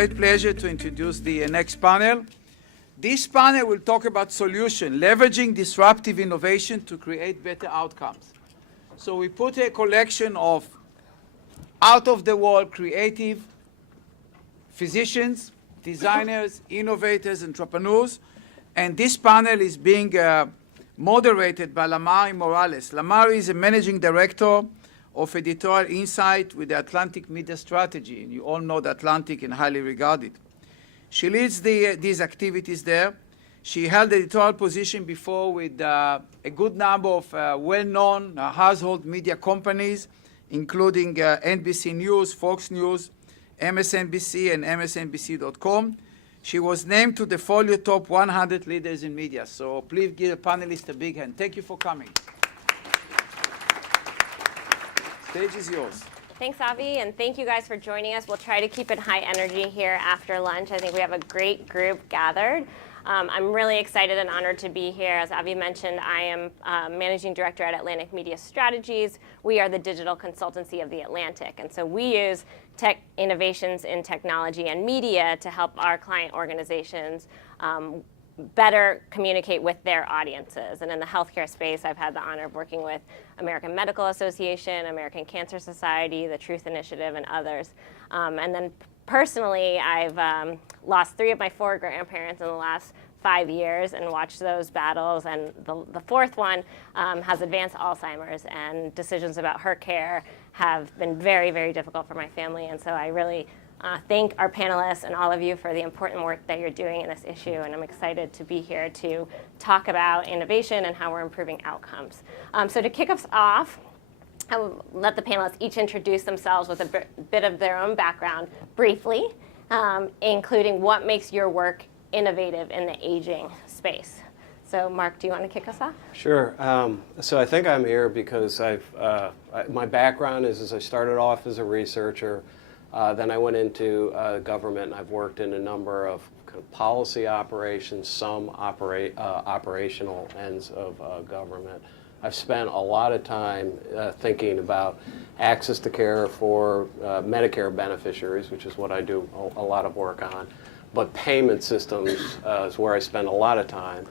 great pleasure to introduce the next panel. This panel will talk about solution, leveraging disruptive innovation to create better outcomes. So we put a collection of out-of-the-world creative physicians, designers, innovators, entrepreneurs, and this panel is being moderated by Lamar Morales. Lamar is a managing director of Editorial Insight with the Atlantic Media Strategy. And you all know the Atlantic and highly regarded. She leads these activities there. She held editorial position before with a good number of well-known household media companies, including NBC News, Fox News, MSNBC, and MSNBC.com. She was named to the Folio Top 100 Leaders in Media. So please give the panelists a big hand. Thank you for coming. Stage is yours. Thanks, Avi, and thank you guys for joining us. We'll try to keep it high energy here after lunch. I think we have a great group gathered. I'm really excited and honored to be here. As Avi mentioned, I am Managing Director at Atlantic Media Strategies. We are the digital consultancy of the Atlantic, and so we use tech innovations in technology and media to help our client organizations better communicate with their audiences. And in the healthcare space, I've had the honor of working with American Medical Association, American Cancer Society, the Truth Initiative, and others. And then personally, I've lost 3 of my 4 grandparents in the last 5 years and watched those battles. And the 4th one has advanced Alzheimer's, and decisions about her care have been very, very difficult for my family. And so I really thank our panelists and all of you for the important work that you're doing in this issue, and I'm excited to be here to talk about innovation and how we're improving outcomes. So to kick us off, I will let the panelists each introduce themselves with a bit of their own background briefly, including what makes your work innovative in the aging space. So Mark, do you want to kick us off? Sure. So I think I'm here because my background is I started off as a researcher. Then I went into government, and I've worked in a number of kind of policy operations, some operational ends of government. I've spent a lot of time thinking about access to care for Medicare beneficiaries, which is what I do a lot of work on. But payment systems is where I spend a lot of time,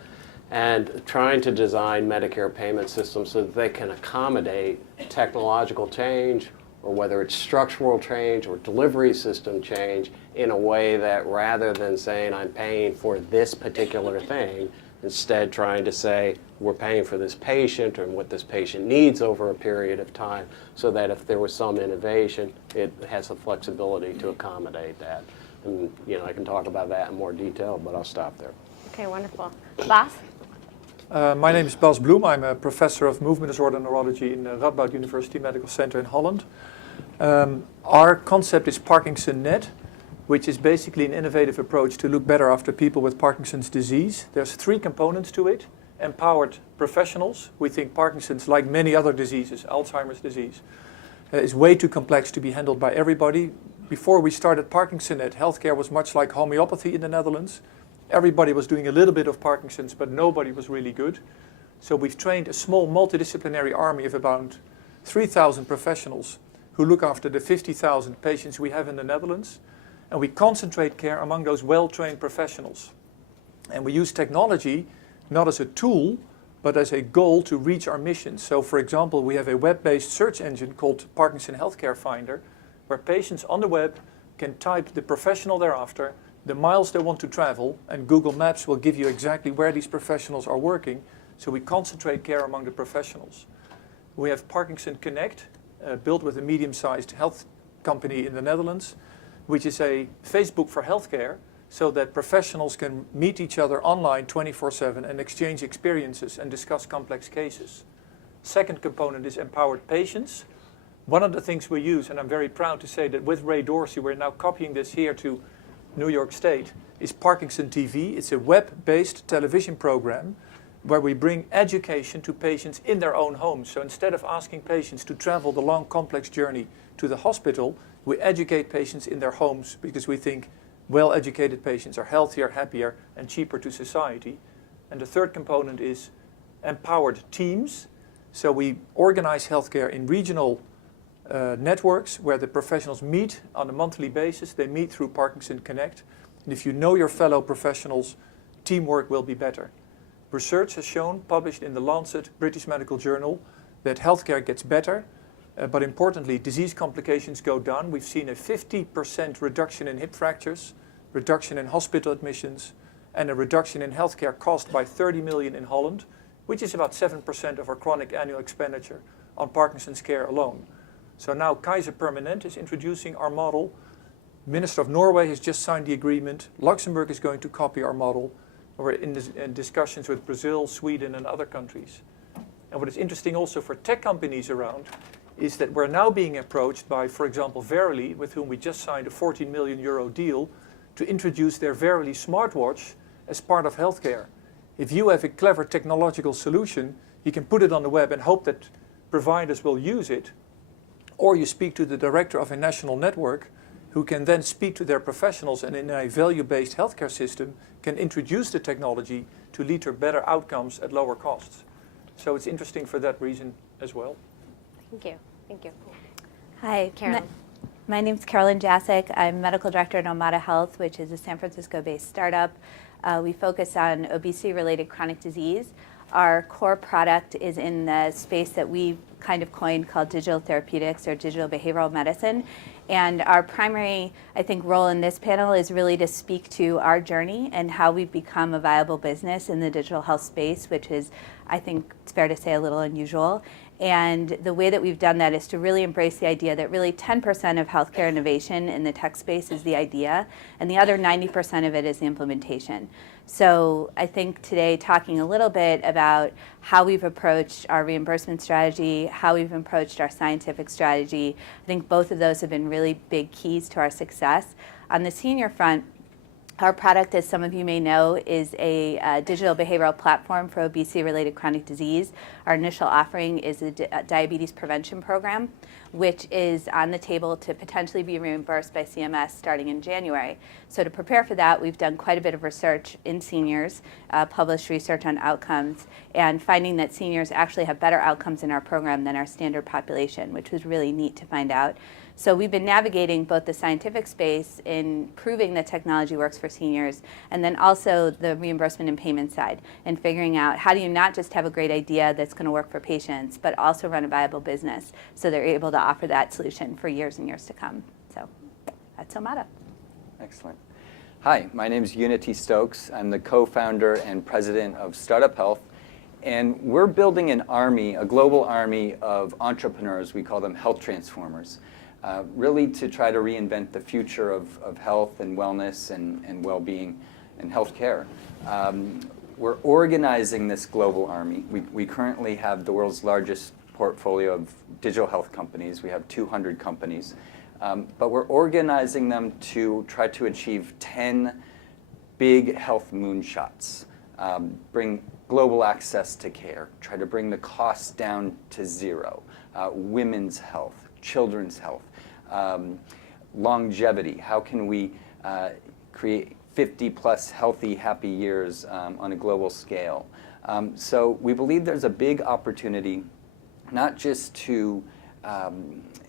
and trying to design Medicare payment systems so that they can accommodate technological change, or whether it's structural change or delivery system change, in a way that rather than saying I'm paying for this particular thing, instead trying to say we're paying for this patient and what this patient needs over a period of time, so that if there was some innovation, it has the flexibility to accommodate that. And I can talk about that in more detail, but I'll stop there. Okay, wonderful. Bas? My name is Bloem. I'm a professor of movement disorder neurology in the Radboud University Medical Center in Holland. Our concept is Parkinson Net, which is basically an innovative approach to look better after people with Parkinson's disease. There's 3 components to it. Empowered professionals. We think Parkinson's, like many other diseases, Alzheimer's disease, is way too complex to be handled by everybody. Before we started Parkinson Net, healthcare was much like homeopathy in the Netherlands. Everybody was doing a little bit of Parkinson's, but nobody was really good. So we've trained a small multidisciplinary army of about 3,000 professionals who look after the 50,000 patients we have in the Netherlands. And we concentrate care among those well-trained professionals. And we use technology not as a tool, but as a goal to reach our mission. So for example, we have a web-based search engine called Parkinson Healthcare Finder, where patients on the web can type the professional they're after, the miles they want to travel, and Google Maps will give you exactly where these professionals are working. So we concentrate care among the professionals. We have Parkinson Connect, built with a medium-sized health company in the Netherlands, which is a Facebook for healthcare, so that professionals can meet each other online 24/7 and exchange experiences and discuss complex cases. Second component is empowered patients. One of the things we use, and I'm very proud to say that with Ray Dorsey, we're now copying this here to New York State, is Parkinson TV. It's a web-based television program where we bring education to patients in their own homes. So instead of asking patients to travel the long, complex journey to the hospital, we educate patients in their homes because we think well-educated patients are healthier, happier, and cheaper to society. And the third component is empowered teams. So we organize healthcare in regional networks where the professionals meet on a monthly basis. They meet through Parkinson Connect. And if you know your fellow professionals, teamwork will be better. Research has shown, published in the Lancet British Medical Journal, that healthcare gets better, but importantly, disease complications go down. We've seen a 50% reduction in hip fractures, reduction in hospital admissions, and a reduction in healthcare cost by 30 million in Holland, which is about 7% of our chronic annual expenditure on Parkinson's care alone. So now Kaiser Permanente is introducing our model. Minister of Norway has just signed the agreement. Luxembourg is going to copy our model. We're in discussions with Brazil, Sweden, and other countries. And what is interesting also for tech companies around is that we're now being approached by, for example, Verily, with whom we just signed a 14 million euro deal to introduce their Verily smartwatch as part of healthcare. If you have a clever technological solution, you can put it on the web and hope that providers will use it. Or you speak to the director of a national network who can then speak to their professionals and in a value-based healthcare system can introduce the technology to lead to better outcomes at lower costs. So it's interesting for that reason as well. Thank you. Thank you. Hi, Carolyn. my name is Carolyn Jasik. I'm medical director at Omada Health, which is a San Francisco-based startup. We focus on obesity-related chronic disease. Our core product is in the space that we kind of coined called digital therapeutics or digital behavioral medicine. And our primary, I think, role in this panel is really to speak to our journey and how we've become a viable business in the digital health space, which is, I think it's fair to say, a little unusual. And the way that we've done that is to really embrace the idea that really 10% of healthcare innovation in the tech space is the idea, and the other 90% of it is the implementation. So I think today talking a little bit about how we've approached our reimbursement strategy, how we've approached our scientific strategy, I think both of those have been really big keys to our success. On the senior front, our product, as some of you may know, is a digital behavioral platform for obesity-related chronic disease. Our initial offering is a diabetes prevention program, which is on the table to potentially be reimbursed by CMS starting in January. So to prepare for that, we've done quite a bit of research in seniors, published research on outcomes, and finding that seniors actually have better outcomes in our program than our standard population, which was really neat to find out. So we've been navigating both the scientific space in proving that technology works for seniors, and then also the reimbursement and payment side, and figuring out how do you not just have a great idea that's going to work for patients, but also run a viable business so they're able to offer that solution for years and years to come. So that's Omada. Excellent. Hi, my name is Unity Stoakes. I'm the co-founder and president of Startup Health, and we're building an army, a global army of entrepreneurs. We call them health transformers. Really to try to reinvent the future of health and wellness and well-being and healthcare. We're organizing this global army. We currently have the world's largest portfolio of digital health companies. We have 200 companies. But we're organizing them to try to achieve 10 big health moonshots. Bring global access to care, try to bring the costs down to zero, women's health, children's health, longevity. How can we create 50 plus healthy, happy years on a global scale? So we believe there's a big opportunity not just to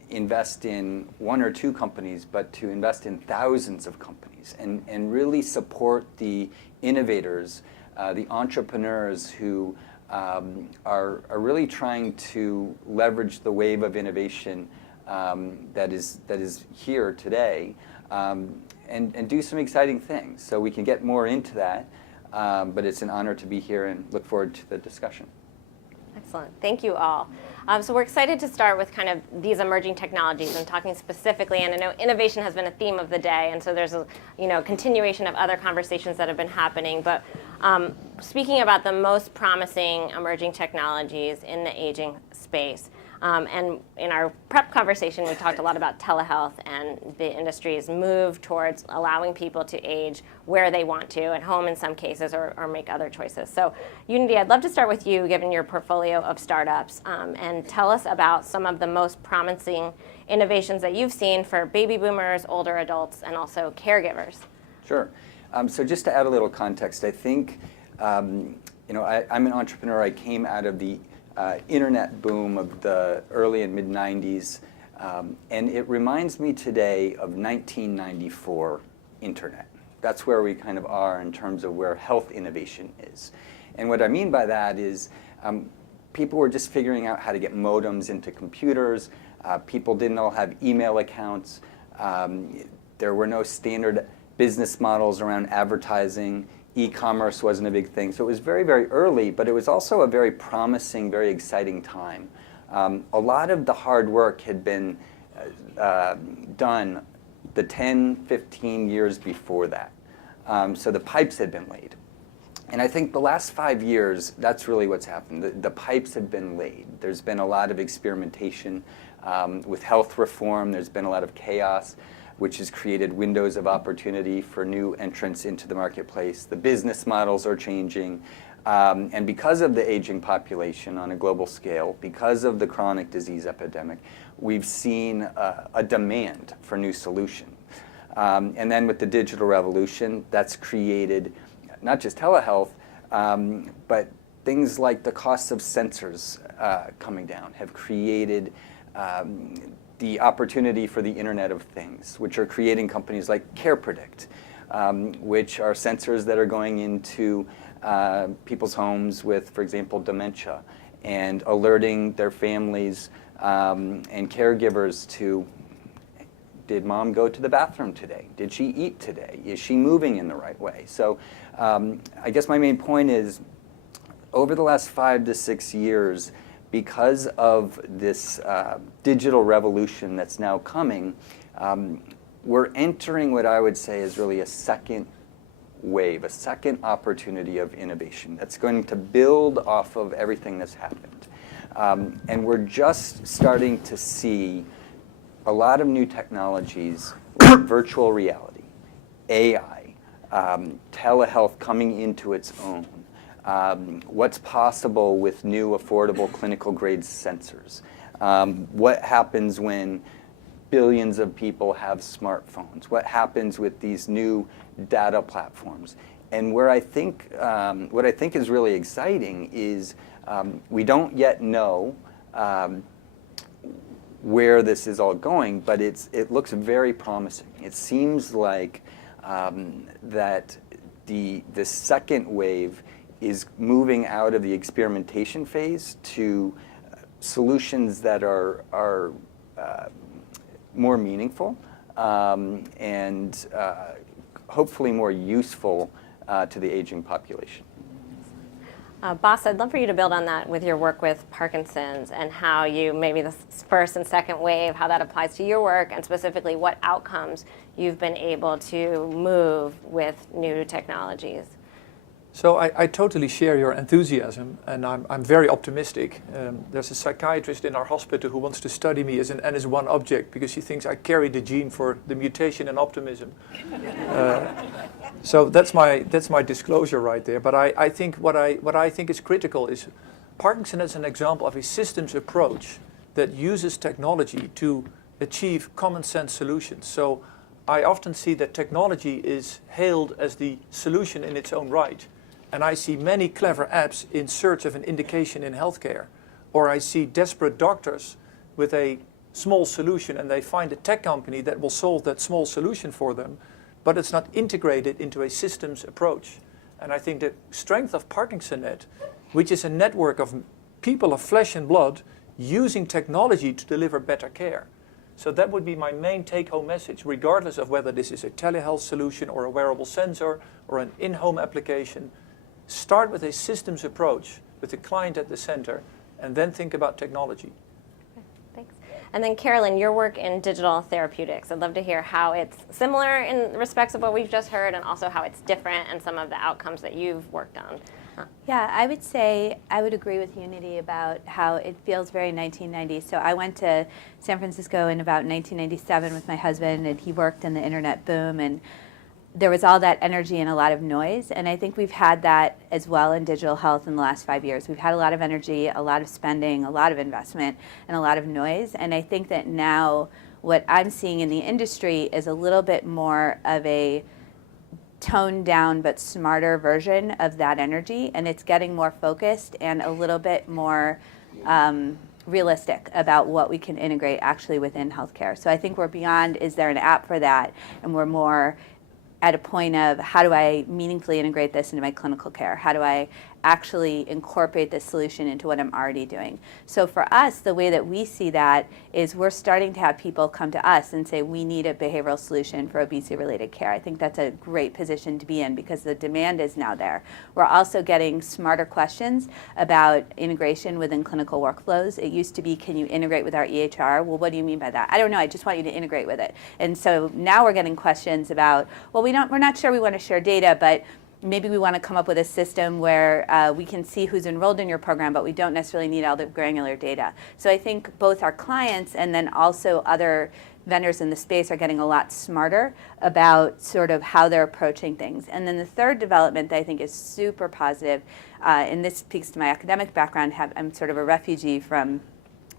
invest in one or two companies, but to invest in thousands of companies and really support the innovators, the entrepreneurs who are really trying to leverage the wave of innovation that is here today, and do some exciting things. So we can get more into that, but it's an honor to be here and look forward to the discussion. Excellent. Thank you all. So we're excited to start with kind of these emerging technologies and talking specifically, and I know innovation has been a theme of the day, and so there's a continuation of other conversations that have been happening. But speaking about the most promising emerging technologies in the aging space, and in our prep conversation, we talked a lot about telehealth and the industry's move towards allowing people to age where they want to, at home in some cases, or make other choices. So Unity, I'd love to start with you, given your portfolio of startups, and tell us about some of the most promising innovations that you've seen for baby boomers, older adults, and also caregivers. Sure. So just to add a little context, I think, I'm an entrepreneur. I came out of the internet boom of the early and mid 90s. And it reminds me today of 1994 internet. That's where we kind of are in terms of where health innovation is. And what I mean by that is people were just figuring out how to get modems into computers. People didn't all have email accounts. There were no standard business models around advertising. E-commerce wasn't a big thing. So it was very, very early, but it was also a very promising, very exciting time. A lot of the hard work had been done the 10, 15 years before that. So the pipes had been laid. And I think the last 5 years, that's really what's happened. The pipes have been laid. There's been a lot of experimentation with health reform. There's been a lot of chaos, which has created windows of opportunity for new entrants into the marketplace. The business models are changing. And because of the aging population on a global scale, because of the chronic disease epidemic, we've seen a demand for new solutions. And then with the digital revolution, that's created not just telehealth, but things like the costs of sensors coming down have created the opportunity for the Internet of Things, which are creating companies like CarePredict, which are sensors that are going into people's homes with, for example, dementia, and alerting their families and caregivers to, did mom go to the bathroom today? Did she eat today? Is she moving in the right way? So I guess my main point is, over the last 5 to 6 years, because of this digital revolution that's now coming, we're entering what I would say is really a second wave, a second opportunity of innovation that's going to build off of everything that's happened. And we're just starting to see a lot of new technologies, like virtual reality, AI, telehealth coming into its own, what's possible with new affordable clinical grade sensors, what happens when billions of people have smartphones, what happens with these new data platforms. And where I think, what I think is really exciting is we don't yet know where this is all going, but it looks very promising. It seems like that the second wave is moving out of the experimentation phase to solutions that are more meaningful and hopefully more useful to the aging population. Bas, I'd love for you to build on that with your work with Parkinson's and how you, maybe the first and second wave, how that applies to your work, and specifically what outcomes you've been able to move with new technologies. So I totally share your enthusiasm, and I'm very optimistic. There's a psychiatrist in our hospital who wants to study me as an NS1 object because she thinks I carry the gene for the mutation in optimism. So that's my disclosure right there. But I think what I think is critical is Parkinson as an example of a systems approach that uses technology to achieve common sense solutions. So I often see that technology is hailed as the solution in its own right. And I see many clever apps in search of an indication in healthcare. Or I see desperate doctors with a small solution and they find a tech company that will solve that small solution for them, but it's not integrated into a systems approach. And I think the strength of ParkinsonNet, which is a network of people of flesh and blood using technology to deliver better care. So that would be my main take-home message, regardless of whether this is a telehealth solution or a wearable sensor or an in-home application. Start with a systems approach with the client at the center, and then think about technology. Okay, thanks. And then Carolyn, your work in digital therapeutics. I'd love to hear how it's similar in respects of what we've just heard, and also how it's different and some of the outcomes that you've worked on. Yeah, I would say I would agree with Unity about how it feels very 1990s. So I went to San Francisco in about 1997 with my husband, and he worked in the internet boom, and there was all that energy and a lot of noise, and I think we've had that as well in digital health in the last 5 years. We've had a lot of energy, a lot of spending, a lot of investment, and a lot of noise, and I think that now what I'm seeing in the industry is a little bit more of a toned down but smarter version of that energy, and it's getting more focused and a little bit more realistic about what we can integrate actually within healthcare. So I think we're beyond, is there an app for that? And we're more at a point of, how do I meaningfully integrate this into my clinical care? How do I actually incorporate this solution into what I'm already doing? So for us, the way that we see that is we're starting to have people come to us and say, we need a behavioral solution for obesity-related care. I think that's a great position to be in because the demand is now there. We're also getting smarter questions about integration within clinical workflows. It used to be, can you integrate with our EHR? Well, what do you mean by that? I don't know, I just want you to integrate with it. And so now we're getting questions about, well, we're not sure we want to share data, but maybe we want to come up with a system where we can see who's enrolled in your program, but we don't necessarily need all the granular data. So I think both our clients and then also other vendors in the space are getting a lot smarter about sort of how they're approaching things. And then the third development that I think is super positive, and this speaks to my academic background, I'm sort of a refugee from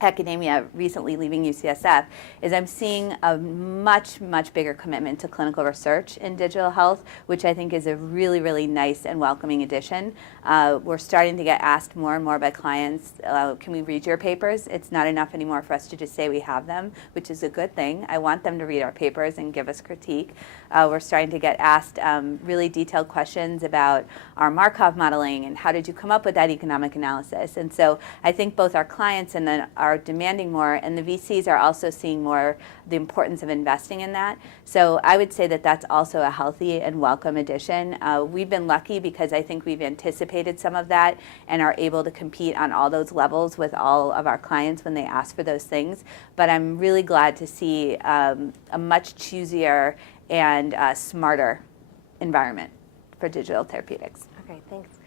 academia recently leaving UCSF, is I'm seeing a much, much bigger commitment to clinical research in digital health, which I think is a really, really nice and welcoming addition. We're starting to get asked more and more by clients, can we read your papers? It's not enough anymore for us to just say we have them, which is a good thing. I want them to read our papers and give us critique. We're starting to get asked really detailed questions about our Markov modeling and how did you come up with that economic analysis. And so I think both our clients and then are demanding more, and the VCs are also seeing more the importance of investing in that. So I would say that that's also a healthy and welcome addition. We've been lucky because I think we've anticipated some of that and are able to compete on all those levels with all of our clients when they ask for those things. But I'm really glad to see a much choosier and smarter environment for digital therapeutics. Okay, thanks.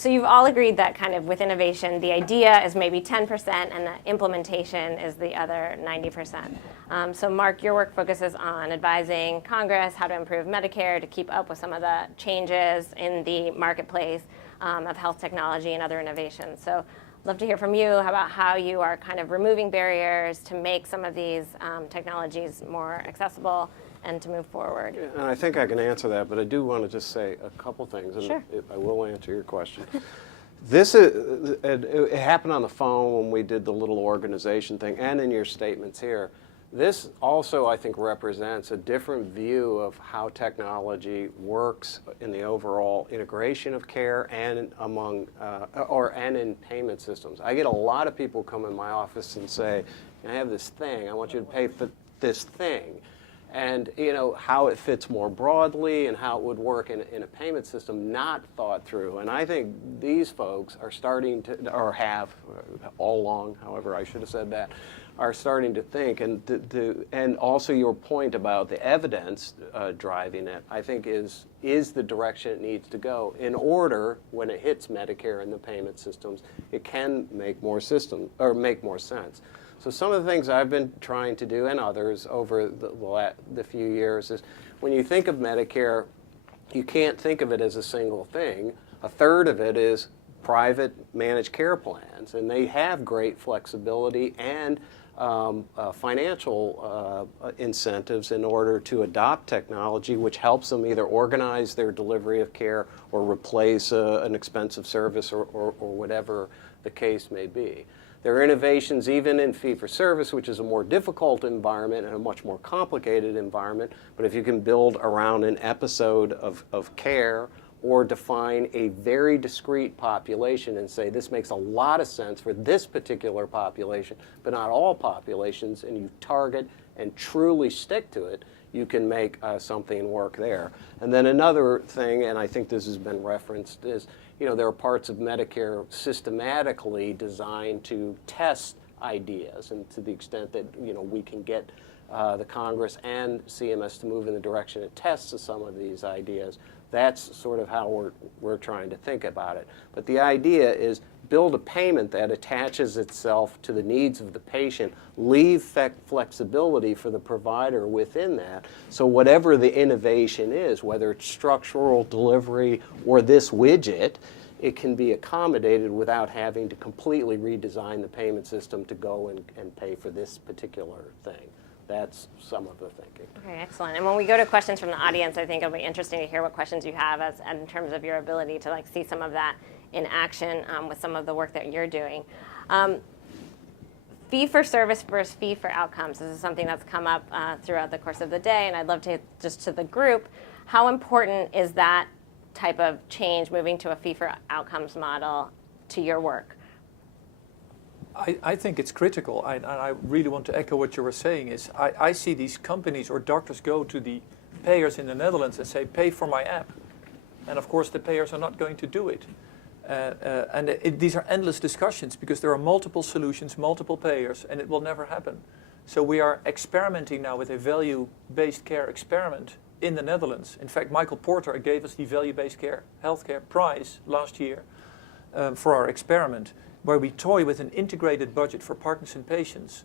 So you've all agreed that kind of with innovation, the idea is maybe 10% and the implementation is the other 90%. So Mark, your work focuses on advising Congress how to improve Medicare to keep up with some of the changes in the marketplace of health technology and other innovations. So I'd love to hear from you about how you are kind of removing barriers to make some of these technologies more accessible and to move forward. And I think I can answer that, but I do want to just say a couple things, and Sure. I will answer your question. This is, it happened on the phone when we did the little organization thing, and in your statements here. This also, I think, represents a different view of how technology works in the overall integration of care and among, and in payment systems. I get a lot of people come in my office and say, I have this thing, I want you to pay for this thing. And how it fits more broadly and how it would work in a payment system not thought through. And I think these folks are starting to, or have all along, however I should have said that, are starting to think. And also your point about the evidence driving it, I think is the direction it needs to go in order, when it hits Medicare and the payment systems, it can make more sense. So some of the things I've been trying to do, and others over the few years, is when you think of Medicare, you can't think of it as a single thing. A third of it is private managed care plans, and they have great flexibility and financial incentives in order to adopt technology, which helps them either organize their delivery of care or replace an expensive service or whatever the case may be. There are innovations even in fee-for-service, which is a more difficult environment and a much more complicated environment. But if you can build around an episode of care or define a very discrete population and say this makes a lot of sense for this particular population, but not all populations, and you target and truly stick to it, you can make something work there. And then another thing, and I think this has been referenced, is there are parts of Medicare systematically designed to test ideas, and to the extent that we can get the Congress and CMS to move in the direction it tests some of these ideas, that's sort of how we're trying to think about it. But the idea is build a payment that attaches itself to the needs of the patient, leave flexibility for the provider within that. So whatever the innovation is, whether it's structural delivery or this widget, it can be accommodated without having to completely redesign the payment system to go and pay for this particular thing. That's some of the thinking. Okay, excellent. And when we go to questions from the audience, I think it'll be interesting to hear what questions you have in terms of your ability to see some of that in action with some of the work that you're doing. fee for service versus fee for outcomes. This is something that's come up throughout the course of the day, and I'd love to just to the group, how important is that type of change, moving to a fee for outcomes model, to your work? I think it's critical, and I really want to echo what you were saying. Is I see these companies or doctors go to the payers in the Netherlands and say, pay for my app. And of course the payers are not going to do it. These are endless discussions because there are multiple solutions, multiple payers, and it will never happen. So we are experimenting now with a value-based care experiment in the Netherlands. In fact, Michael Porter gave us the value-based care healthcare prize last year for our experiment, where we toy with an integrated budget for Parkinson patients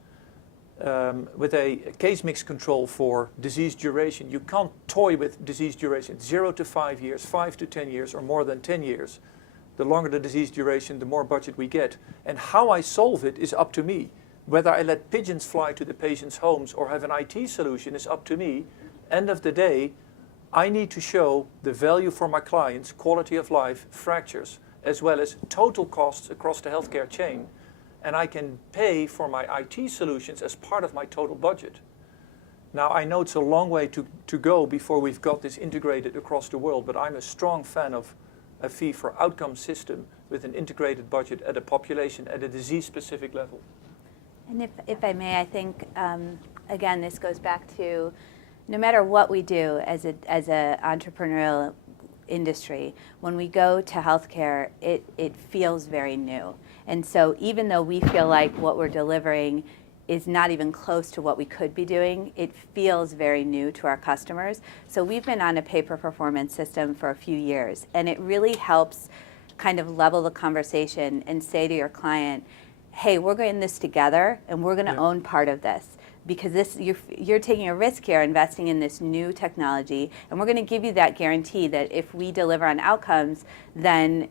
with a case mix control for disease duration. You can't toy with disease duration, 0 to 5 years, 5 to 10 years, or more than 10 years. The longer the disease duration, the more budget we get. And how I solve it is up to me. Whether I let pigeons fly to the patient's homes or have an IT solution is up to me. End of the day, I need to show the value for my clients, quality of life, fractures, as well as total costs across the healthcare chain. And I can pay for my IT solutions as part of my total budget. Now, I know it's a long way to go before we've got this integrated across the world, but I'm a strong fan of a fee for outcome system with an integrated budget at a population, at a disease-specific level. And if I may, I think, again, this goes back to no matter what we do as a entrepreneurial industry, when we go to healthcare, it feels very new. And so even though we feel like what we're delivering is not even close to what we could be doing, it feels very new to our customers. So we've been on a pay-per-performance system for a few years, and it really helps kind of level the conversation and say to your client, hey, we're in this together, and we're going to own part of this. Because this, you're taking a risk here investing in this new technology, and we're going to give you that guarantee that if we deliver on outcomes, then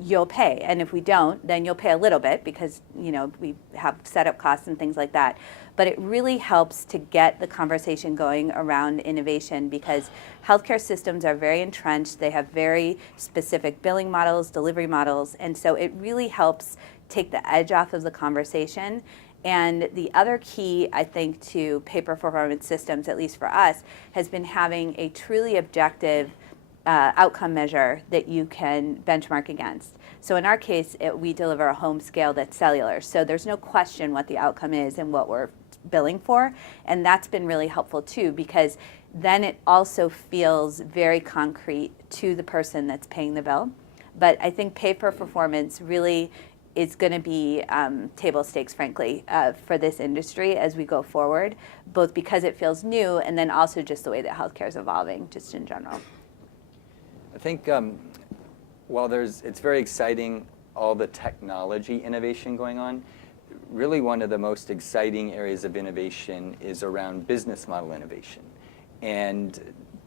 you'll pay. And if we don't, then you'll pay a little bit because, you know, we have setup costs and things like that. But it really helps to get the conversation going around innovation because healthcare systems are very entrenched. They have very specific billing models, delivery models, and so it really helps take the edge off of the conversation. And the other key, I think, to pay-per-performance systems, at least for us, has been having a truly objective outcome measure that you can benchmark against. So in our case, we deliver a home scale that's cellular. So there's no question what the outcome is and what we're billing for. And that's been really helpful too, because then it also feels very concrete to the person that's paying the bill. But I think pay-per-performance really is going to be table stakes, frankly, for this industry as we go forward, both because it feels new and then also just the way that healthcare is evolving, just in general. I think while it's very exciting, all the technology innovation going on, really one of the most exciting areas of innovation is around business model innovation. And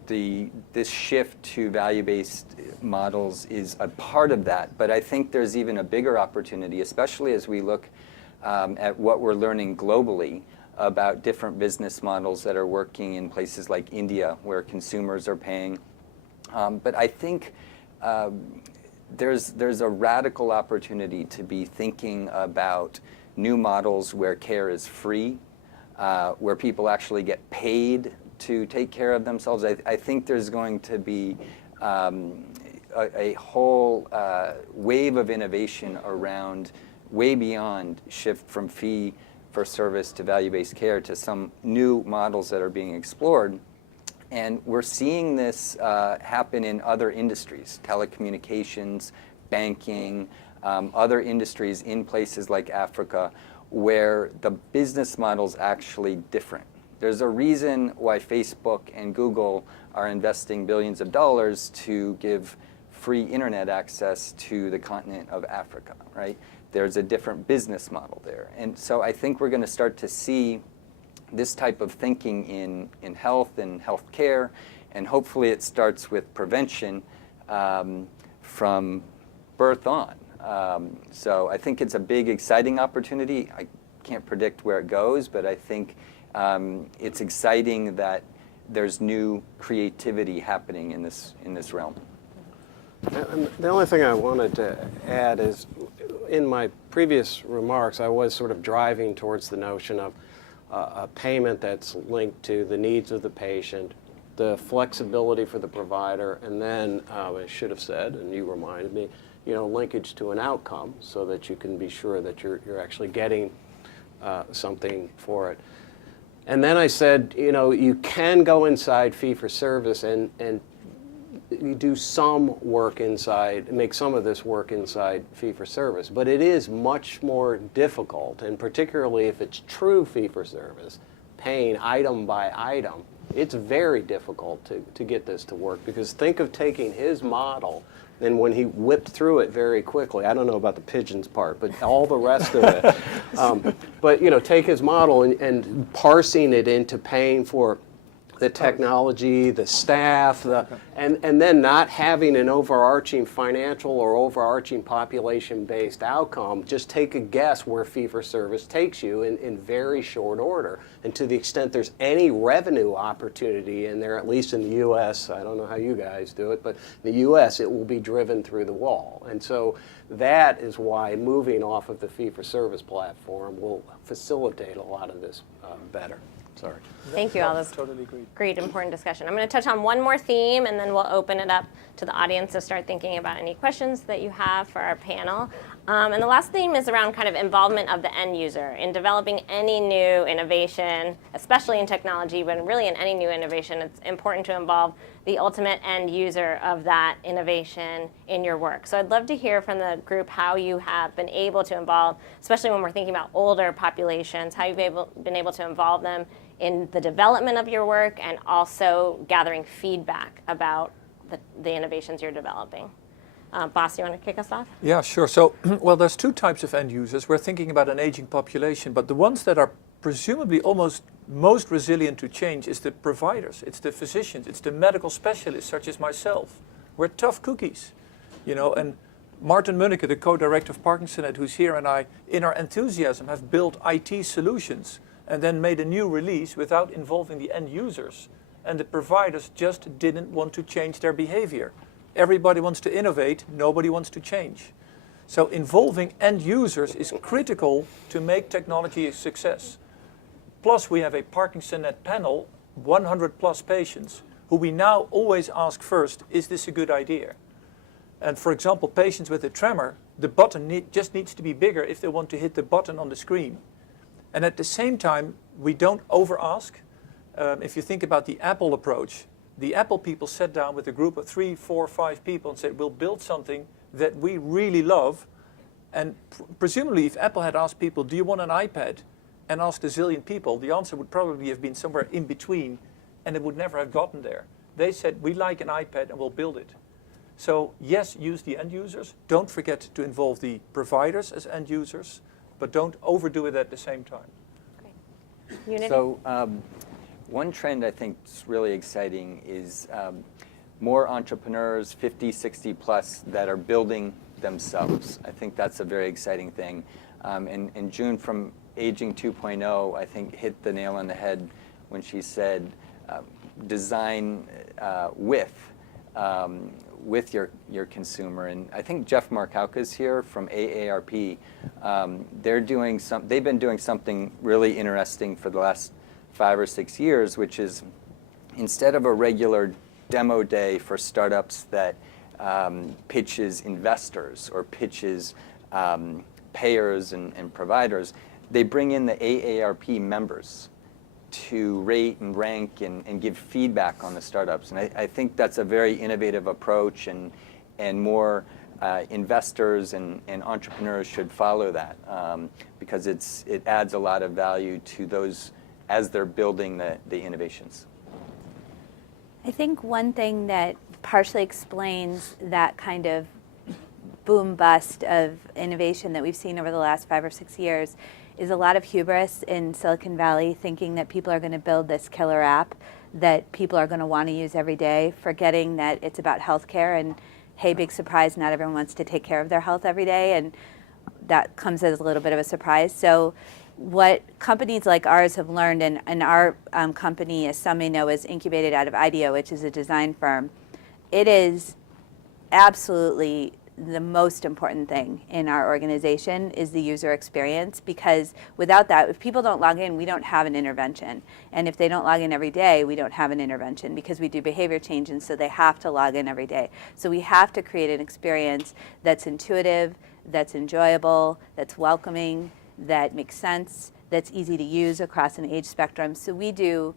this shift to value-based models is a part of that, but I think there's even a bigger opportunity, especially as we look at what we're learning globally about different business models that are working in places like India, where consumers are paying. But I think there's a radical opportunity to be thinking about new models where care is free, where people actually get paid to take care of themselves. I think there's going to be a whole wave of innovation around way beyond shift from fee for service to value-based care to some new models that are being explored. And we're seeing this happen in other industries, telecommunications, banking, other industries in places like Africa, where the business model's actually different. There's a reason why Facebook and Google are investing billions of dollars to give free internet access to the continent of Africa, right? There's a different business model there. And so I think we're going to start to see this type of thinking in health and healthcare, and hopefully it starts with prevention from birth on. So I think it's a big, exciting opportunity. I can't predict where it goes, but I think it's exciting that there's new creativity happening in this realm. And the only thing I wanted to add is, in my previous remarks, I was sort of driving towards the notion of a payment that's linked to the needs of the patient, the flexibility for the provider, and then, I should have said, and you reminded me, linkage to an outcome so that you can be sure that you're actually getting something for it. And then I said, you can go inside fee-for-service and you do some work inside, make some of this work inside fee-for-service, but it is much more difficult, and particularly if it's true fee-for-service, paying item by item, it's very difficult to get this to work, because think of taking his model, and when he whipped through it very quickly, I don't know about the pigeons part, but all the rest of it, but take his model and parsing it into paying for the technology, the staff, and then not having an overarching financial or overarching population-based outcome. Just take a guess where fee-for-service takes you in very short order. And to the extent there's any revenue opportunity in there, at least in the U.S., I don't know how you guys do it, but in the U.S. it will be driven through the wall. And so that is why moving off of the fee-for-service platform will facilitate a lot of this better. Sorry. Thank you all. That's totally agree. Great, important discussion. I'm going to touch on one more theme, and then we'll open it up to the audience to start thinking about any questions that you have for our panel. And the last theme is around kind of involvement of the end user in developing any new innovation, especially in technology, but really in any new innovation. It's important to involve the ultimate end user of that innovation in your work. So I'd love to hear from the group how you have been able to involve, especially when we're thinking about older populations, how you've been able to involve them in the development of your work and also gathering feedback about the innovations you're developing. Bas, you want to kick us off? Yeah, sure. So, well, there's two types of end users. We're thinking about an aging population, but the ones that are presumably almost most resilient to change is the providers, it's the physicians, it's the medical specialists such as myself. We're tough cookies, and Martin Munneke, the co-director of Parkinson, who's here, and I, in our enthusiasm, have built IT solutions and then made a new release without involving the end users. And the providers just didn't want to change their behavior. Everybody wants to innovate, nobody wants to change. So involving end users is critical to make technology a success. Plus we have a Parkinson Net panel, 100 plus patients, who we now always ask first, is this a good idea? And for example, patients with a tremor, the button just needs to be bigger if they want to hit the button on the screen. And at the same time, we don't over-ask. If you think about the Apple approach, the Apple people sat down with a group of 3, 4, 5 people and said, we'll build something that we really love. And presumably, if Apple had asked people, do you want an iPad? And asked a zillion people, the answer would probably have been somewhere in between, and it would never have gotten there. They said, we like an iPad and we'll build it. So yes, use the end users. Don't forget to involve the providers as end users, but don't overdo it at the same time. Great. Unity? So one trend I think is really exciting is more entrepreneurs, 50, 60 plus, that are building themselves. I think that's a very exciting thing. And June from Aging 2.0, I think, hit the nail on the head when she said design with your consumer. And I think Jeff Markauka's here from AARP. They've been doing something really interesting for the last 5 or 6 years, which is instead of a regular demo day for startups that pitches investors or pitches payers and providers, they bring in the AARP members to rate and rank and give feedback on the startups. And I think that's a very innovative approach, and more investors and entrepreneurs should follow that because it adds a lot of value to those as they're building the innovations. I think one thing that partially explains that kind of boom bust of innovation that we've seen over the last 5 or 6 years is a lot of hubris in Silicon Valley, thinking that people are going to build this killer app that people are going to want to use every day, forgetting that it's about healthcare, and hey, big surprise, not everyone wants to take care of their health every day, and that comes as a little bit of a surprise. So what companies like ours have learned, and our company, as some may know, is incubated out of IDEO, which is a design firm. It is absolutely the most important thing in our organization is the user experience, because without that, if people don't log in, we don't have an intervention. And if they don't log in every day, we don't have an intervention, because we do behavior change, and so they have to log in every day. So we have to create an experience that's intuitive, that's enjoyable, that's welcoming, that makes sense, that's easy to use across an age spectrum. So we do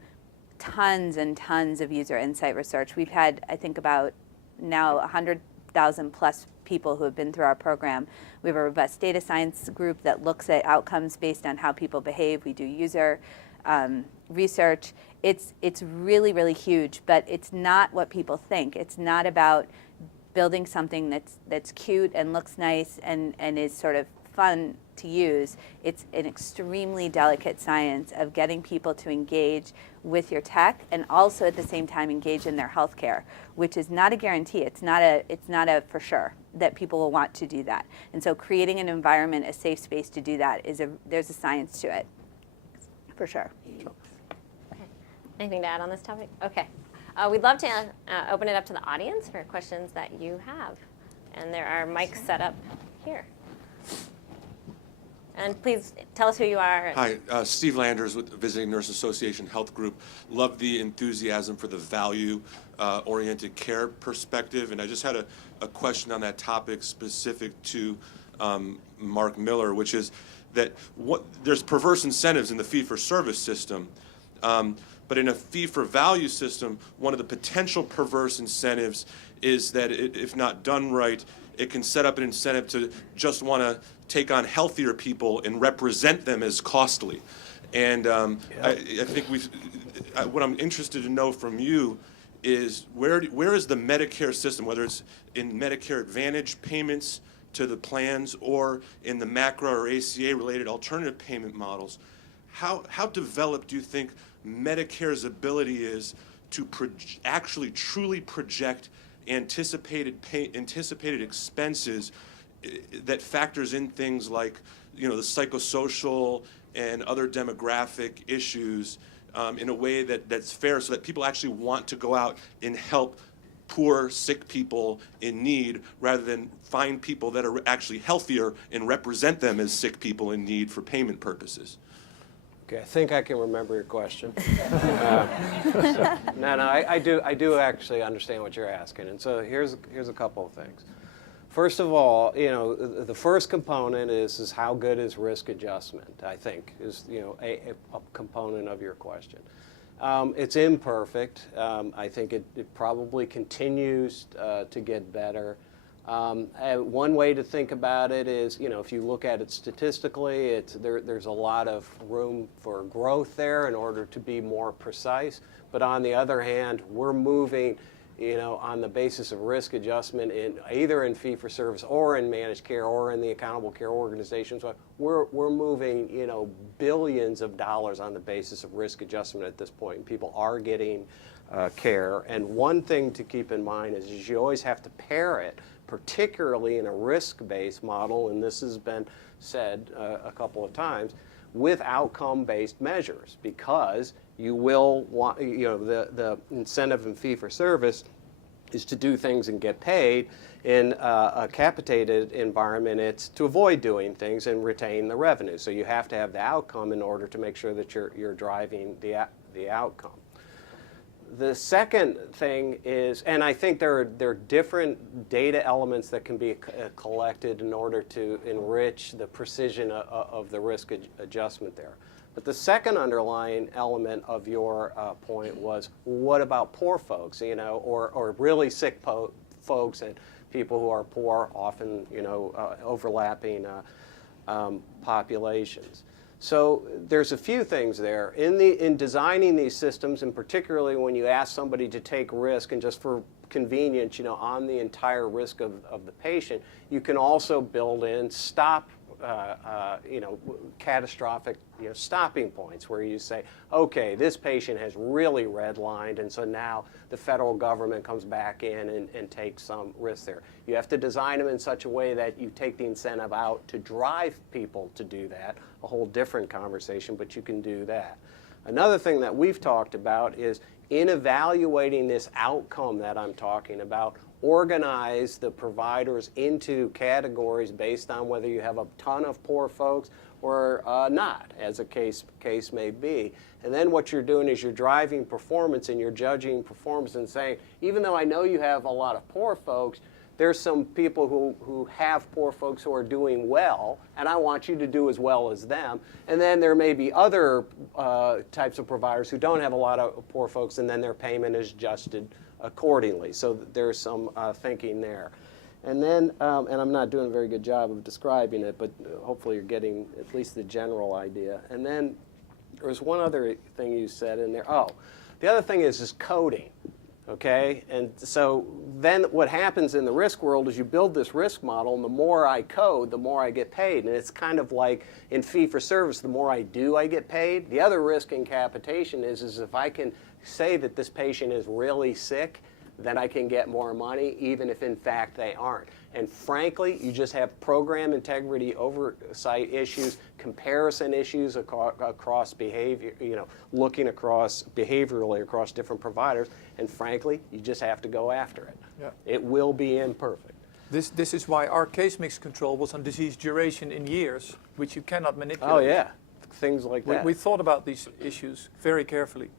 tons and tons of user insight research. We've had, I think, about now 100,000 plus people who have been through our program. We have a robust data science group that looks at outcomes based on how people behave. We do user research. It's really, really huge, but it's not what people think. It's not about building something that's cute and looks nice and is sort of fun to use. It's an extremely delicate science of getting people to engage with your tech and also at the same time engage in their healthcare, which is not a guarantee. It's not a for sure that people will want to do that. And so creating an environment, a safe space to do that there's a science to it, for sure. Okay. Anything to add on this topic? Okay. We'd love to open it up to the audience for questions that you have. And there are mics set up here. And please tell us who you are. Hi, Steve Landers with the Visiting Nurse Association Health Group. Love the enthusiasm for the value-oriented care perspective. And I just had a question on that topic specific to Mark Miller, which is that there's perverse incentives in the fee-for-service system. But in a fee-for-value system, one of the potential perverse incentives is that if not done right, it can set up an incentive to just want to take on healthier people and represent them as costly. And I think what I'm interested to know from you is where is the Medicare system, whether it's in Medicare Advantage payments to the plans or in the MACRA or ACA-related alternative payment models, how developed do you think Medicare's ability is to actually truly project anticipated expenses that factors in things like, the psychosocial and other demographic issues in a way that's fair, so that people actually want to go out and help poor, sick people in need, rather than find people that are actually healthier and represent them as sick people in need for payment purposes. Okay, I think I can remember your question. I do actually understand what you're asking, and so here's a couple of things. First of all, the first component is how good is risk adjustment, I think, is a component of your question. It's imperfect. I think it probably continues to get better. One way to think about it is, if you look at it statistically, there's a lot of room for growth there in order to be more precise. But on the other hand, we're moving, on the basis of risk adjustment either in fee-for-service or in managed care or in the accountable care organizations. We're moving, billions of dollars on the basis of risk adjustment at this point, and people are getting care. And one thing to keep in mind is you always have to pair it, particularly in a risk-based model, and this has been said a couple of times, with outcome-based measures, because you will want, the incentive in fee-for-service is to do things and get paid. In a capitated environment, it's to avoid doing things and retain the revenue. So you have to have the outcome in order to make sure that you're driving the outcome. The second thing is, and I think there are different data elements that can be collected in order to enrich the precision of the risk adjustment there. But the second underlying element of your point was, what about poor folks, or really sick folks and people who are poor, often, overlapping populations. So there's a few things there. In designing these systems, and particularly when you ask somebody to take risk, and just for convenience, on the entire risk of the patient, you can also build in catastrophic stopping points where you say, okay, this patient has really redlined, and so now the federal government comes back in and takes some risk there. You have to design them in such a way that you take the incentive out to drive people to do that, a whole different conversation, but you can do that. Another thing that we've talked about is, in evaluating this outcome that I'm talking about, organize the providers into categories based on whether you have a ton of poor folks or not, as a case may be. And then what you're doing is you're driving performance and you're judging performance and saying, even though I know you have a lot of poor folks, there's some people who have poor folks who are doing well, and I want you to do as well as them. And then there may be other types of providers who don't have a lot of poor folks, and then their payment is adjusted accordingly. So there's some thinking there. And then, and I'm not doing a very good job of describing it, but hopefully you're getting at least the general idea. And then there was one other thing you said in there. Oh, the other thing is coding. Okay, and so then what happens in the risk world is you build this risk model, and the more I code, the more I get paid. And it's kind of like in fee-for-service, the more I do, I get paid. The other risk in capitation is if I can say that this patient is really sick, then I can get more money, even if in fact they aren't. And frankly, you just have program integrity oversight issues, comparison issues across behavior, looking across behaviorally across different providers. And frankly, you just have to go after it. Yeah. It will be imperfect. This is why our case mix control was on disease duration in years, which you cannot manipulate. Oh yeah, things like that. We thought about these issues very carefully.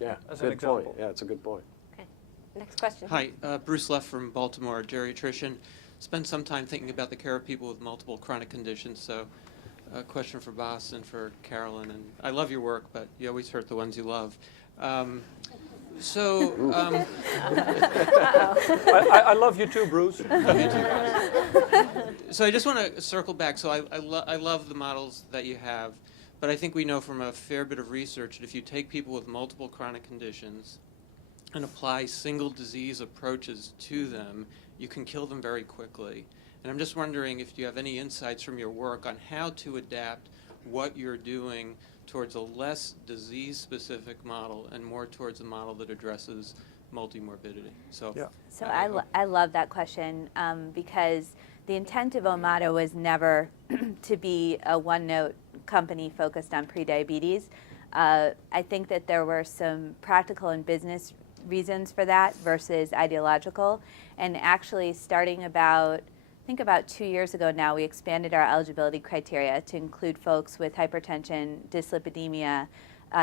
Yeah, as an good point. example. Yeah, it's a good point. Okay. Next question. Hi, Bruce Leff from Baltimore, geriatrician. Spent some time thinking about the care of people with multiple chronic conditions. So, a question for Bas and for Carolyn. And I love your work, but you always hurt the ones you love. I love you too, Bruce. So I just want to circle back. So I love the models that you have, but I think we know from a fair bit of research that if you take people with multiple chronic conditions and apply single disease approaches to them, you can kill them very quickly. And I'm just wondering if you have any insights from your work on how to adapt what you're doing towards a less disease-specific model and more towards a model that addresses multimorbidity. So, Yeah. So I love that question because the intent of Omada was never to be a one-note company focused on prediabetes. I think that there were some practical and business reasons for that versus ideological. And actually starting about 2 years ago now, we expanded our eligibility criteria to include folks with hypertension, dyslipidemia,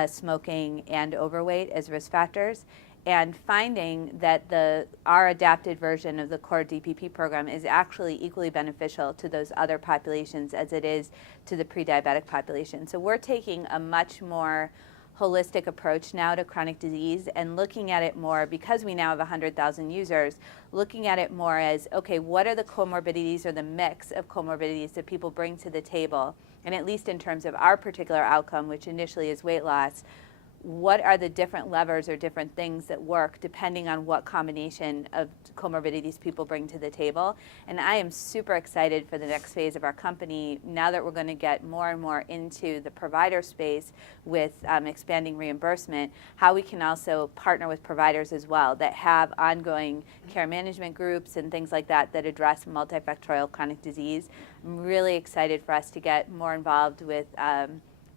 smoking, and overweight as risk factors. And finding that our adapted version of the core DPP program is actually equally beneficial to those other populations as it is to the pre-diabetic population. So we're taking a much more holistic approach now to chronic disease and looking at it more, because we now have 100,000 users, looking at it more as, okay, what are the comorbidities or the mix of comorbidities that people bring to the table? And at least in terms of our particular outcome, which initially is weight loss, what are the different levers or different things that work depending on what combination of comorbidities people bring to the table. And I am super excited for the next phase of our company now that we're going to get more and more into the provider space with expanding reimbursement, how we can also partner with providers as well that have ongoing care management groups and things like that that address multifactorial chronic disease. I'm really excited for us to get more involved with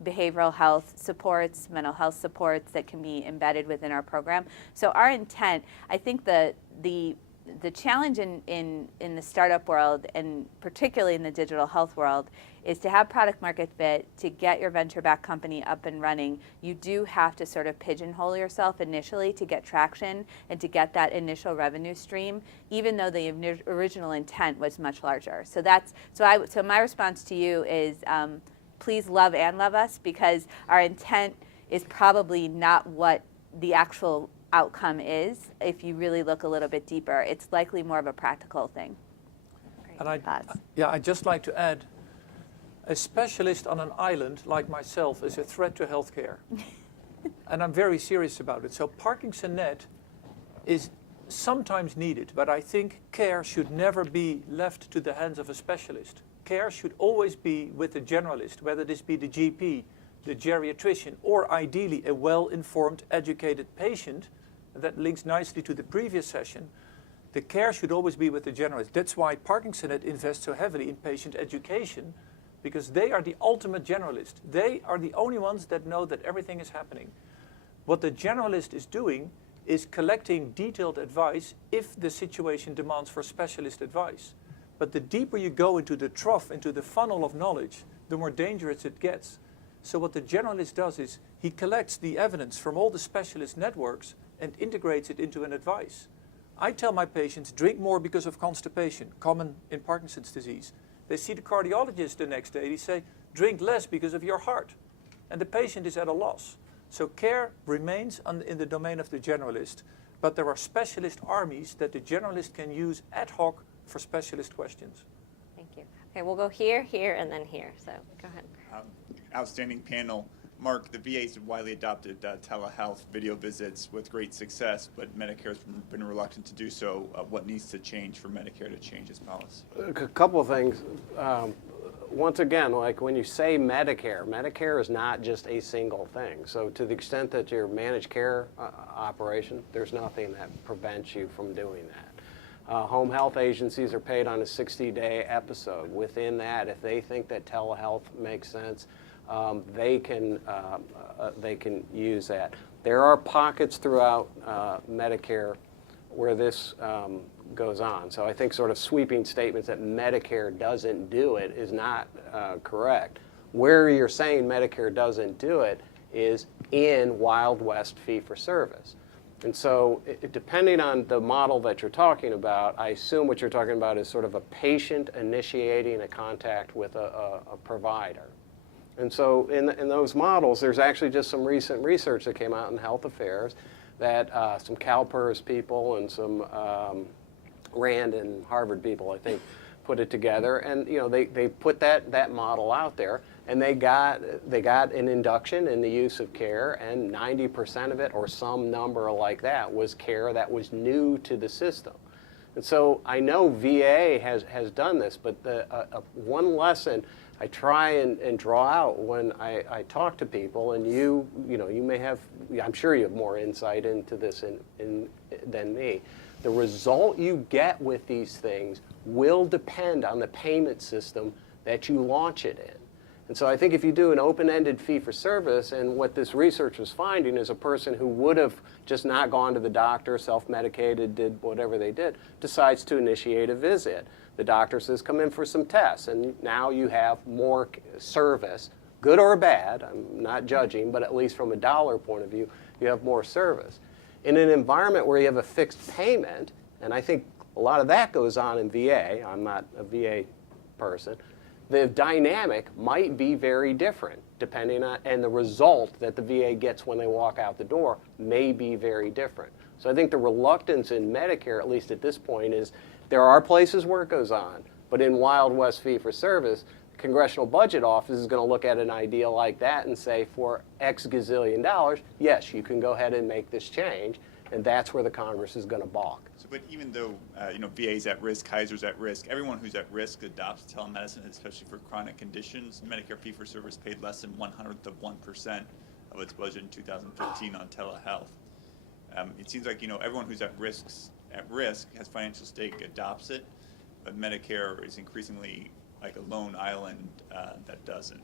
behavioral health supports, mental health supports that can be embedded within our program. So our intent, I think the challenge in the startup world, and particularly in the digital health world, is to have product market fit, to get your venture-backed company up and running. You do have to sort of pigeonhole yourself initially to get traction and to get that initial revenue stream, even though the original intent was much larger. So so my response to you is, please love us, because our intent is probably not what the actual outcome is. If you really look a little bit deeper, it's likely more of a practical thing. And I'd just like to add, a specialist on an island like myself is a threat to healthcare. And I'm very serious about it. So Parkinson Net is sometimes needed, but I think care should never be left to the hands of a specialist. Care should always be with the generalist, whether this be the GP, the geriatrician, or ideally a well-informed, educated patient. That links nicely to the previous session. The care should always be with the generalist. That's why Parkinson Net invests so heavily in patient education, because they are the ultimate generalist. They are the only ones that know that everything is happening. What the generalist is doing is collecting detailed advice if the situation demands for specialist advice. But the deeper you go into the trough, into the funnel of knowledge, the more dangerous it gets. So what the generalist does is he collects the evidence from all the specialist networks and integrates it into an advice. I tell my patients, drink more because of constipation, common in Parkinson's disease. They see the cardiologist the next day, they say, drink less because of your heart. And the patient is at a loss. So care remains in the domain of the generalist, but there are specialist armies that the generalist can use ad hoc for specialist questions. Thank you. Okay, we'll go here, here, and then here. So go ahead. Outstanding panel. Mark, the VA's widely adopted telehealth video visits with great success, but Medicare's been reluctant to do so. What needs to change for Medicare to change its policy? A couple of things. Once again, like when you say Medicare, Medicare is not just a single thing. So to the extent that you're managed care operation, there's nothing that prevents you from doing that. Home health agencies are paid on a 60-day episode. Within that, if they think that telehealth makes sense, they can use that. There are pockets throughout Medicare where this goes on. So I think sort of sweeping statements that Medicare doesn't do it is not correct. Where you're saying Medicare doesn't do it is in Wild West fee-for-service. And so depending on the model that you're talking about, I assume what you're talking about is sort of a patient initiating a contact with a provider. And so in those models, there's actually just some recent research that came out in Health Affairs that some CalPERS people and some Rand and Harvard people, I think, put it together. And they put that model out there, and they got an induction in the use of care, and 90% of it, or some number like that, was care that was new to the system. And so I know VA has done this, but one lesson I try and draw out when I talk to people, and you may have, I'm sure you have more insight into this than me. The result you get with these things will depend on the payment system that you launch it in. And so I think if you do an open-ended fee-for-service, and what this research was finding is a person who would have just not gone to the doctor, self-medicated, did whatever they did, decides to initiate a visit. The doctor says, come in for some tests, and now you have more service, good or bad, I'm not judging, but at least from a dollar point of view, you have more service. In an environment where you have a fixed payment, and I think a lot of that goes on in VA, I'm not a VA person, the dynamic might be very different depending on, and the result that the VA gets when they walk out the door may be very different. So I think the reluctance in Medicare, at least at this point, is there are places where it goes on, but in Wild West fee-for-service, the Congressional Budget Office is going to look at an idea like that and say, for X gazillion dollars, yes, you can go ahead and make this change, and that's where the Congress is going to balk. So, but even though VA's at risk, Kaiser's at risk, everyone who's at risk adopts telemedicine, especially for chronic conditions. Medicare fee-for-service paid less than 1/100% of its budget in 2015 on telehealth. It seems like everyone who's at risk has financial stake, adopts it, but Medicare is increasingly like a lone island that doesn't.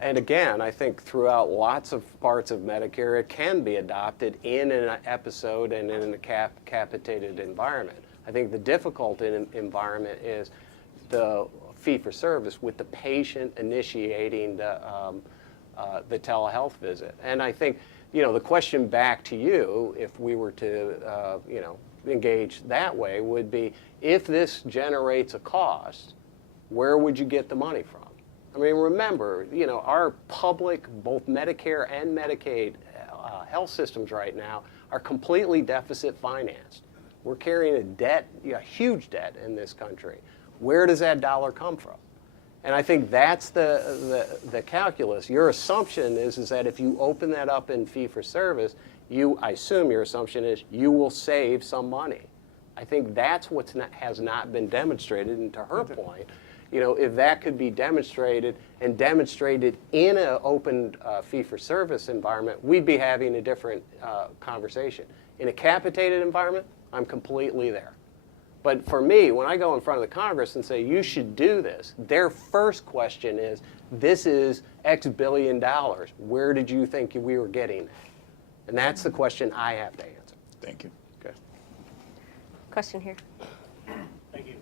And again, I think throughout lots of parts of Medicare, it can be adopted in an episode and in a capitated environment. I think the difficult environment is the fee-for-service with the patient initiating the telehealth visit. And I think, the question back to you, if we were to, engage that way, would be, if this generates a cost, where would you get the money from? I mean, remember, our public, both Medicare and Medicaid health systems right now are completely deficit financed. We're carrying a debt, a huge debt in this country. Where does that dollar come from? And I think that's the calculus. Your assumption is that if you open that up in fee-for-service, I assume your assumption is you will save some money. I think that's what has not been demonstrated, and to her point, if that could be demonstrated and demonstrated in an open fee-for-service environment, we'd be having a different conversation. In a capitated environment, I'm completely there. But for me, when I go in front of the Congress and say, you should do this, their first question is, this is X billion dollars. Where did you think we were getting that? And that's the question I have to answer. Thank you. Okay. Question here. Thank you.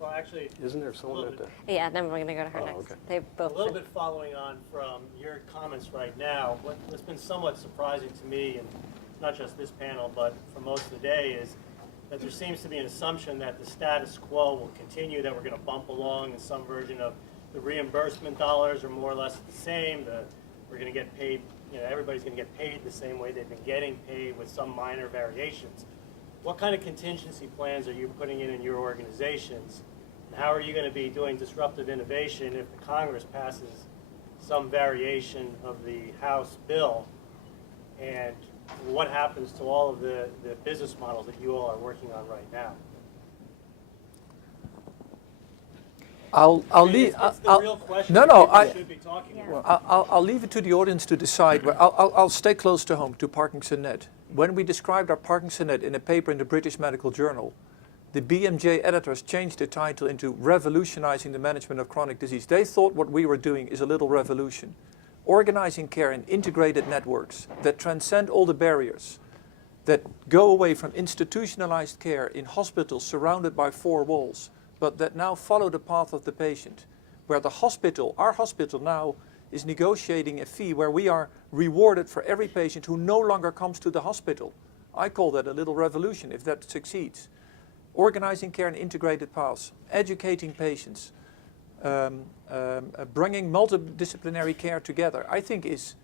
Well, actually, Isn't there someone at the? Yeah, then we're going to go to her Oh, next. okay. They a both. little bit following on from your comments right now, what's been somewhat surprising to me, and not just this panel, but for most of the day, is that there seems to be an assumption that the status quo will continue, that we're going to bump along in some version of the reimbursement dollars are more or less the same, we're going to get paid, everybody's going to get paid the same way they've been getting paid with some minor variations. What kind of contingency plans are you putting in your organizations? And how are you going to be doing disruptive innovation if the Congress passes some variation of the House bill? And what happens to all of the business models that you all are working on right now? I'll leave. It's the real question. No, that no, people I- should be talking about. I'll leave it to the audience to decide. I'll stay close to home, to Parkinson Net. When we described our Parkinson Net in a paper in the British Medical Journal, the BMJ editors changed the title into Revolutionizing the Management of Chronic Disease. They thought what we were doing is a little revolution. Organizing care in integrated networks that transcend all the barriers, that go away from institutionalized care in hospitals surrounded by four walls, but that now follow the path of the patient, where the hospital, our hospital now, is negotiating a fee where we are rewarded for every patient who no longer comes to the hospital. I call that a little revolution if that succeeds. Organizing care in integrated paths, educating patients, bringing multidisciplinary care together, I think is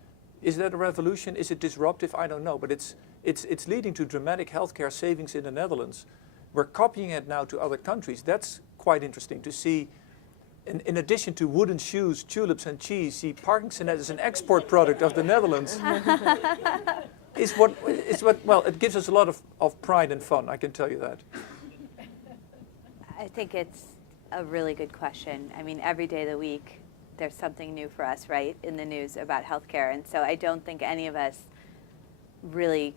that a revolution? Is it disruptive? I don't know, but it's leading to dramatic healthcare savings in the Netherlands. We're copying it now to other countries. That's quite interesting to see. In addition to wooden shoes, tulips and cheese, see Parkinson as an export product of the Netherlands. Well, it gives us a lot of pride and fun, I can tell you that. I think it's a really good question. I mean, every day of the week, there's something new for us, right, in the news about healthcare. And so I don't think any of us really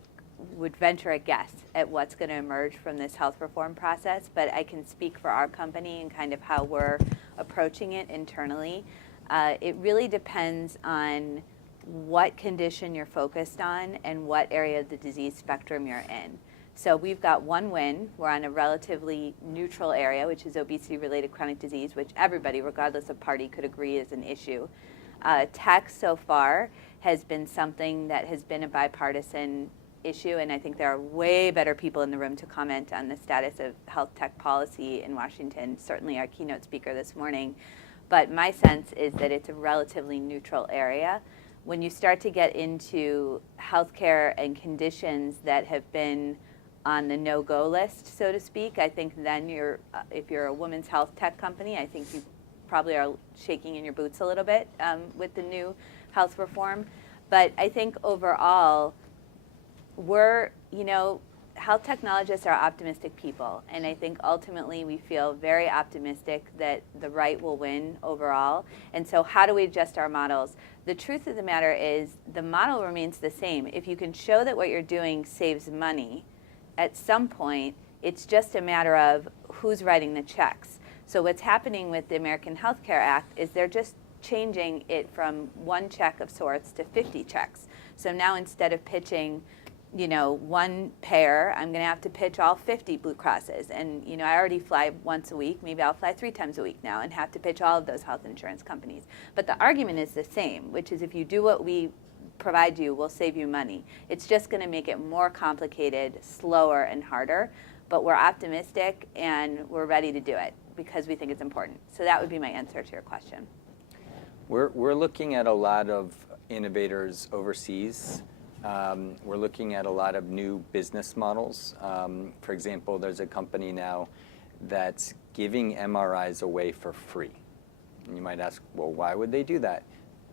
would venture a guess at what's going to emerge from this health reform process, but I can speak for our company and kind of how we're approaching it internally. It really depends on what condition you're focused on and what area of the disease spectrum you're in. So we've got one win. We're on a relatively neutral area, which is obesity-related chronic disease, which everybody, regardless of party, could agree is an issue. Tech so far has been something that has been a bipartisan issue, and I think there are way better people in the room to comment on the status of health tech policy in Washington, certainly our keynote speaker this morning. But my sense is that it's a relatively neutral area. When you start to get into healthcare and conditions that have been on the no-go list, so to speak, I think then if you're a women's health tech company, I think you probably are shaking in your boots a little bit with the new health reform. But I think overall, health technologists are optimistic people, and I think ultimately we feel very optimistic that the right will win overall. And so how do we adjust our models? The truth of the matter is the model remains the same. If you can show that what you're doing saves money, at some point, it's just a matter of who's writing the checks. So what's happening with the American Health Care Act is they're just changing it from one check of sorts to 50 checks. So now instead of pitching one pair, I'm going to have to pitch all 50 Blue Crosses. And, I already fly once a week. Maybe I'll fly 3 times a week now and have to pitch all of those health insurance companies. But the argument is the same, which is if you do what we provide you, we'll save you money. It's just going to make it more complicated, slower, and harder. But we're optimistic, and we're ready to do it because we think it's important. So that would be my answer to your question. We're looking at a lot of innovators overseas. We're looking at a lot of new business models. For example, there's a company now that's giving MRIs away for free. And you might ask, well, why would they do that?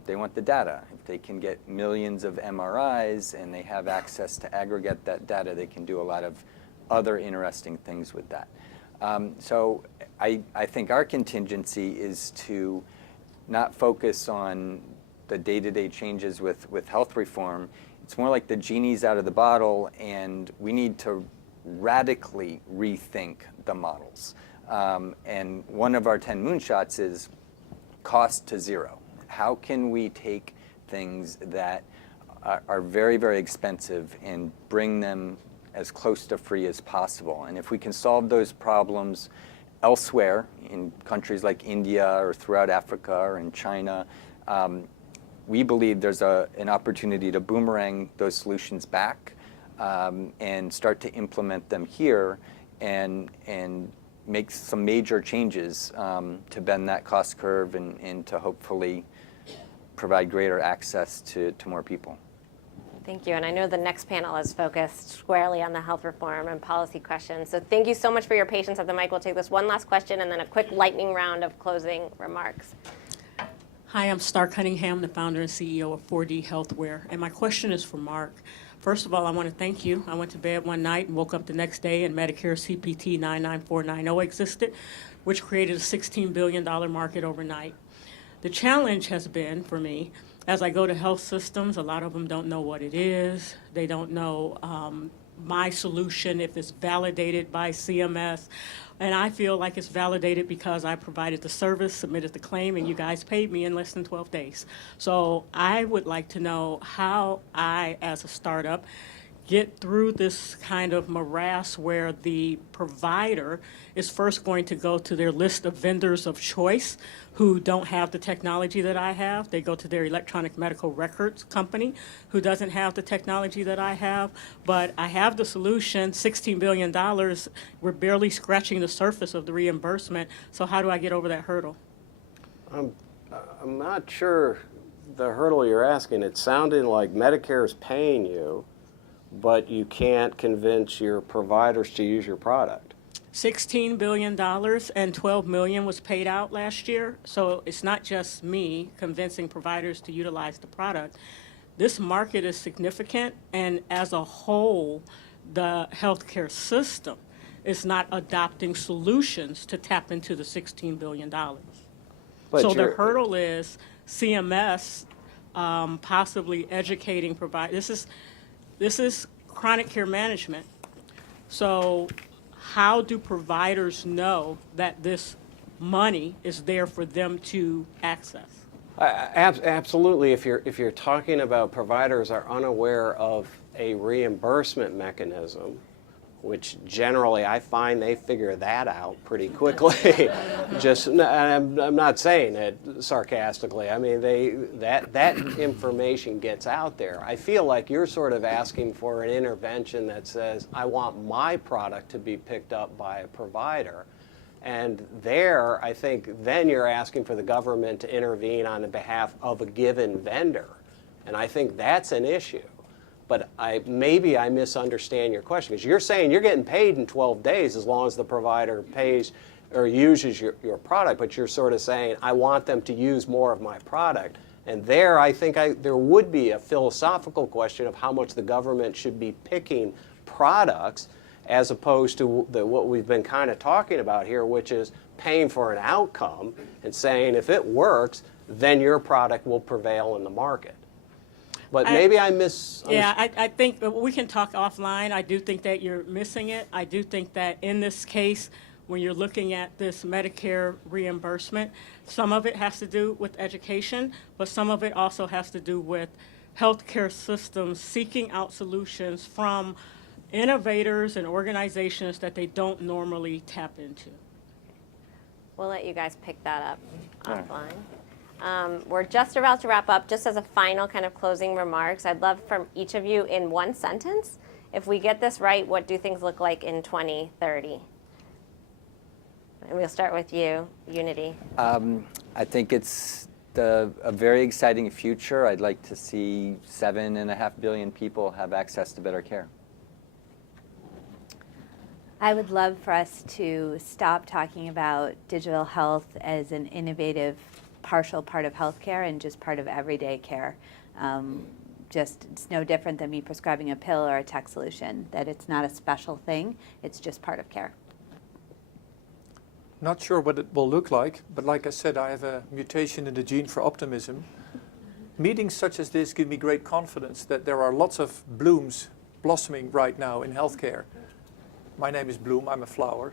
They want the data. If they can get millions of MRIs and they have access to aggregate that data, they can do a lot of other interesting things with that. So I think our contingency is to not focus on the day-to-day changes with health reform. It's more like the genie's out of the bottle, and we need to radically rethink the models. And one of our 10 moonshots is cost to zero. How can we take things that are very, very expensive and bring them as close to free as possible. And if we can solve those problems elsewhere in countries like India or throughout Africa or in China, we believe there's an opportunity to boomerang those solutions back and start to implement them here and make some major changes to bend that cost curve and to hopefully provide greater access to more people. Thank you. And I know the next panel is focused squarely on the health reform and policy questions. So thank you so much for your patience at the mic. We'll take this one last question and then a quick lightning round of closing remarks. Hi, I'm Star Cunningham, the founder and CEO of d.health. And my question is for Mark. First of all, I want to thank you. I went to bed one night and woke up the next day and Medicare CPT 99490 existed, which created a $16 billion market overnight. The challenge has been, for me, as I go to health systems, a lot of them don't know what it is. They don't know my solution, if it's validated by CMS. And I feel like it's validated because I provided the service, submitted the claim, and you guys paid me in less than 12 days. So I would like to know how I, as a startup, get through this kind of morass where the provider is first going to go to their list of vendors of choice who don't have the technology that I have. They go to their electronic medical records company who doesn't have the technology that I have. But I have the solution, $16 billion. We're barely scratching the surface of the reimbursement. So how do I get over that hurdle? I'm not sure the hurdle you're asking. It sounded like Medicare is paying you, but you can't convince your providers to use your product. $16 billion and $12 million was paid out last year. So it's not just me convincing providers to utilize the product. This market is significant, and as a whole, the healthcare system is not adopting solutions to tap into the $16 billion. But so the hurdle is CMS possibly educating providers. This is chronic care management. So how do providers know that this money is there for them to access? Absolutely. If you're talking about providers are unaware of a reimbursement mechanism, which generally I find they figure that out pretty quickly. I'm not saying it sarcastically. I mean, that information gets out there. I feel like you're sort of asking for an intervention that says, I want my product to be picked up by a provider. And there, I think, then you're asking for the government to intervene on behalf of a given vendor. And I think that's an issue. But maybe I misunderstand your question, because you're saying you're getting paid in 12 days as long as the provider pays or uses your product, but you're sort of saying, I want them to use more of my product. And there, I think there would be a philosophical question of how much the government should be picking products as opposed to what we've been kind of talking about here, which is paying for an outcome and saying, if it works, then your product will prevail in the market. But maybe I misunderstood. Yeah, I think we can talk offline. I do think that you're missing it. I do think that in this case, when you're looking at this Medicare reimbursement, some of it has to do with education, but some of it also has to do with healthcare systems seeking out solutions from innovators and organizations that they don't normally tap into. We'll let you guys pick that up offline. We're just about to wrap up. Just as a final kind of closing remarks, I'd love from each of you in one sentence, if we get this right, what do things look like in 2030? And we'll start with you, Unity. I think it's a very exciting future. I'd like to see 7.5 billion people have access to better care. I would love for us to stop talking about digital health as an innovative partial part of healthcare and just part of everyday care. It's no different than me prescribing a pill or a tech solution, that it's not a special thing, it's just part of care. Not sure what it will look like, but like I said, I have a mutation in the gene for optimism. Meetings such as this give me great confidence that there are lots of blooms blossoming right now in healthcare. My name is Bloem, I'm a flower.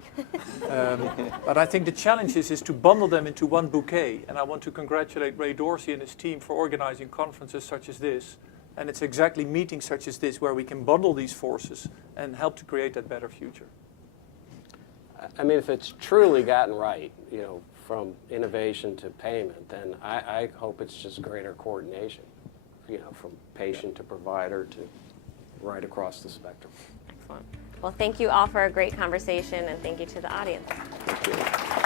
But I think the challenge is to bundle them into one bouquet. And I want to congratulate Ray Dorsey and his team for organizing conferences such as this And it's exactly meetings such as this where we can bundle these forces and help to create that better future. I mean, if it's truly gotten right, from innovation to payment, then I hope it's just greater coordination, from patient to provider to right across the spectrum. Excellent. Well, thank you all for a great conversation, and thank you to the audience. Thank you.